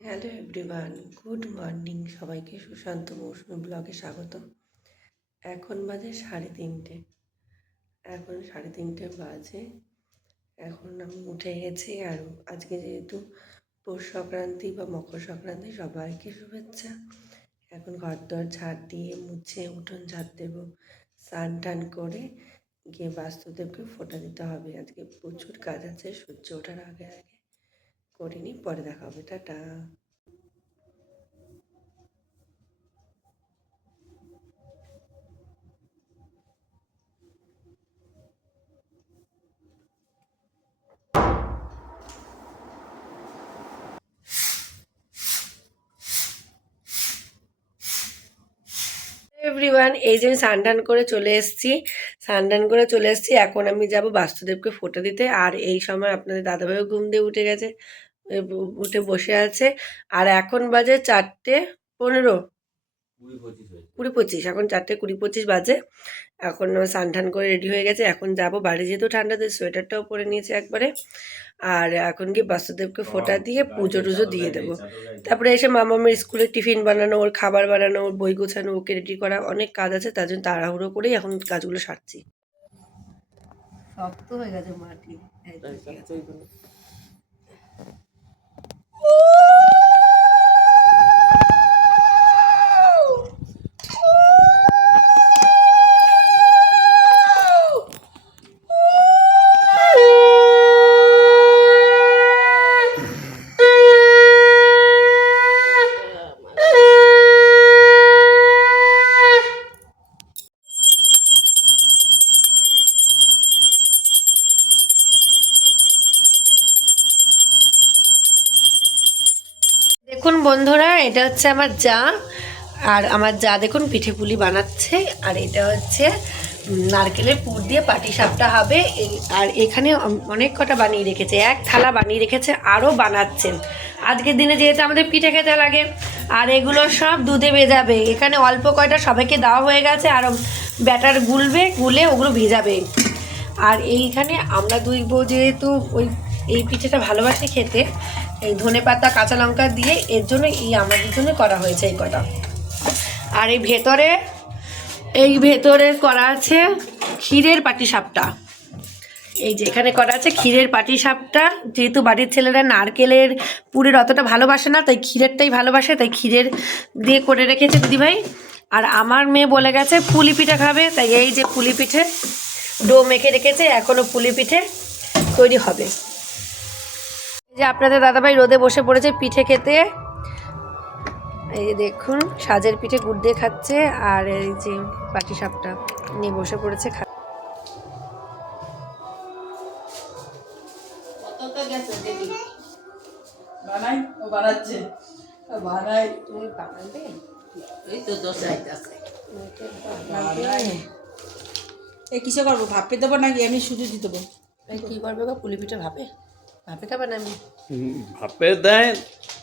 Hello everyone, good morning সবাইকে। সুশান্ত মৌসুমী ব্লগে স্বাগত এখন বাজে সাড়ে তিনটে। এখন সাড়ে তিনটে বাজে। এখন আমি উঠে গেছি আর আজকে যেহেতু পৌষ সংক্রান্তি বা মকর সংক্রান্তি, সবাইকে শুভেচ্ছা। এখন ঘর দর ঝাড় দিয়ে মুছে উঠোন ঝাড় দেবো, স্নান টান করে গিয়ে বাস্তুদেবকে ফোটা দিতে হবে। আজকে প্রচুর কাজ আছে, সূর্য ওঠার আগে আগে। করিনি, পরে দেখা হবে টাটা এভরিওয়ান এই যে আমি স্নান করে চলে এসেছি স্নান করে চলে এসেছি। এখন আমি যাব বাস্তুদেবকে ফোঁটা দিতে। আর এই সময় আপনাদের দাদাভাইও ঘুম দিয়ে উঠে গেছে। উঠে বসে আছে। আর এখন বাজে চারটে পনেরো। কুড়ি পঁচিশ কুড়ি পঁচিশ এখন চারটে কুড়ি পঁচিশ বাজে। এখন স্নান টান করে রেডি হয়ে গেছে। এখন যাব বাড়ি যেহেতু ঠান্ডাতে সোয়েটারটাও পরে নিয়েছি একবারে। আর এখন গিয়ে বাস্তুদেবকে ফোটা দিয়ে পুজো টুজো দিয়ে দেবো। তারপরে এসে মামামের স্কুলে টিফিন বানানো ওর খাবার বানানো ওর বই গোছানো ওকে রেডি করা অনেক কাজ আছে তার জন্য তাড়াহুড়ো করেই এখন কাজগুলো সারছি। শক্ত হয়ে গেছে মাটি। দেখুন বন্ধুরা, এটা হচ্ছে আমার যা, আর আমার যা দেখুন পিঠে পুলি বানাচ্ছে, আর এটা হচ্ছে নারকেলের পুর দিয়ে পাটি সাপটা হবে আর এখানে অনেক কটা বানিয়ে রেখেছে, এক থালা বানিয়ে রেখেছে, আরও বানাচ্ছেন। আজকের দিনে যেহেতু আমাদের পিঠে খেতে লাগে, আর এগুলো সব দুধে ভেজাবে, এখানে অল্প কয়টা সবাইকে দেওয়া হয়ে গেছে, আর ব্যাটার গুলবে, গুলে ওগুলো ভেজাবে। আর এইখানে আমরা দুই বউ যেহেতু ওই, এই পিঠেটা ভালোবাসি খেতে এই ধনে পাতা, কাঁচা লঙ্কা দিয়ে এর জন্য এই আমাদের জন্য করা হয়েছে এই কটা। আর এই ভেতরে এই ভেতরে করা আছে ক্ষীরের পাটিসাপটা। এই যে এখানে করা আছে ক্ষীরের পাটিসাপটা। যেহেতু বাড়ির ছেলেরা নারকেলের পুরের অতটা ভালোবাসে না, তাই ক্ষীরেরটাই ভালোবাসে, তাই ক্ষীরের দিয়ে করে রেখেছে দিদিভাই। আর আমার মেয়ে বলে গেছে পুলি পিঠে খাবে। তাই এই যে পুলি পিঠে ডো মেখে রেখেছে এখনও পুলি পিঠে তৈরি হবে। যে আপনাদের দাদাভাই রোদে বসে পড়েছে পিঠে খেতে। এই যে দেখুন সাজের পিঠে গুড় দিয়ে খাচ্ছে আর এই যে পাটি সাপটা নিয়ে বসে পড়েছে খা বানাই ও বানাচ্ছে। বানাই। তুমি বানাবে? এই তো আইতাছে কিসে করব ভাপে দেবো নাকি? আমি সুজি দিয়ে দেবো। কি করবে গো? পুলি পিঠে ভাপে? ভাপে খাবে না আমি? ভাপে দেয়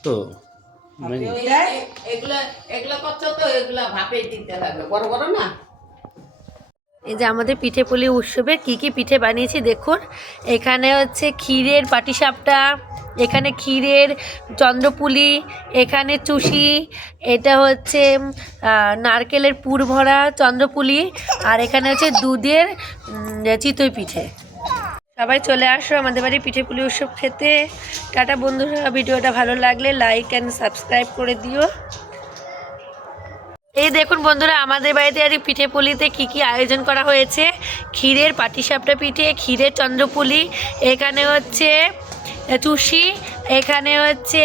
তো মানে এই যে আমাদের পিঠে পুলি উৎসবে কি কি পিঠে বানিয়েছি দেখুন। এখানে হচ্ছে ক্ষীরের পাটিসাপটা এখানে ক্ষীরের চন্দ্রপুলি এখানে চুষি এটা হচ্ছে আহ, নারকেলের পুর ভরা চন্দ্রপুলি আর এখানে হচ্ছে দুধের উম, চিতই পিঠে। সবাই চলে আসো আমাদের বাড়ি পিঠে পুলি উৎসব খেতে। টাটা বন্ধুরা, ভিডিওটা ভালো লাগলে লাইক অ্যান্ড সাবস্ক্রাইব করে দিও। এই দেখুন বন্ধুরা, আমাদের বাড়িতে আর পিঠে পুলিতে কী কী আয়োজন করা হয়েছে? ক্ষীরের পাটিসাপটা পিঠে, ক্ষীরের চন্দ্রপুলি, এখানে হচ্ছে চুষি এখানে হচ্ছে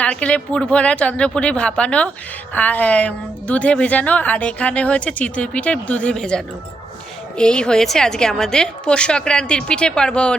নারকেলের পুর ভরা চন্দ্রপুলি ভাপানো দুধে ভেজানো, আর এখানে হচ্ছে চিতই পিঠে দুধে ভেজানো। এই হয়েছে আজকে আমাদের পৌষ সংক্রান্তির পিঠে পার্বণ।